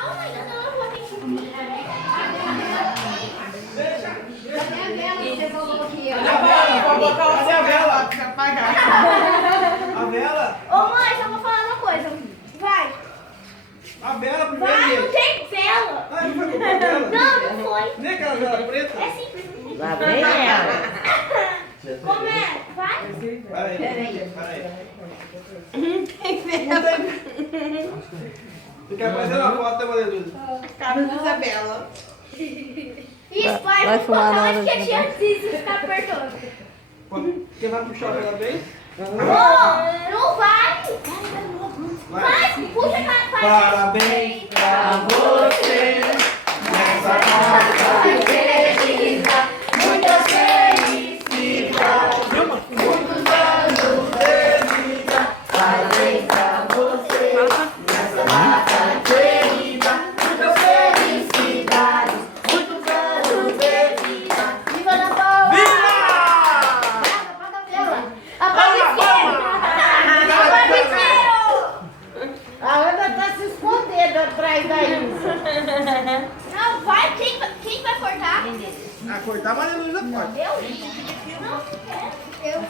Calma, ainda não, eu vou ter que subir. Vou botar a vela pra apagar. A vela? Ô mãe, só vou falar uma coisa. Vai. A vela Vai, primeiro. não tem vela. Ah, não foi com a vela? Não, não foi. Nem aquela vela preta? É simples. Lá vem ela. Como é? Vai. Peraí. Você quer fazer uma foto da Maria Cara da Isabela. Isso, vai. Vai Vou fumar botar na mais hora de quietinho se ficar apertando. Quem vai puxar a vela bem? Não vai. Vai, puxa a cara. Parabéns pra você nessa data querida. Muitas felicidades, muitos anos de vida. Parabéns pra você nessa data querida. Muitas felicidades, muitos anos de vida. Viva na boa. Viva! Apaga a vela. Apaga o isqueiro. Apaga o isqueiro. A Ana tá se escondendo atrás da Isa. Não, vai. Quem vai cortar? A cortar a Maria Luísa pode. Eu? Não, eu.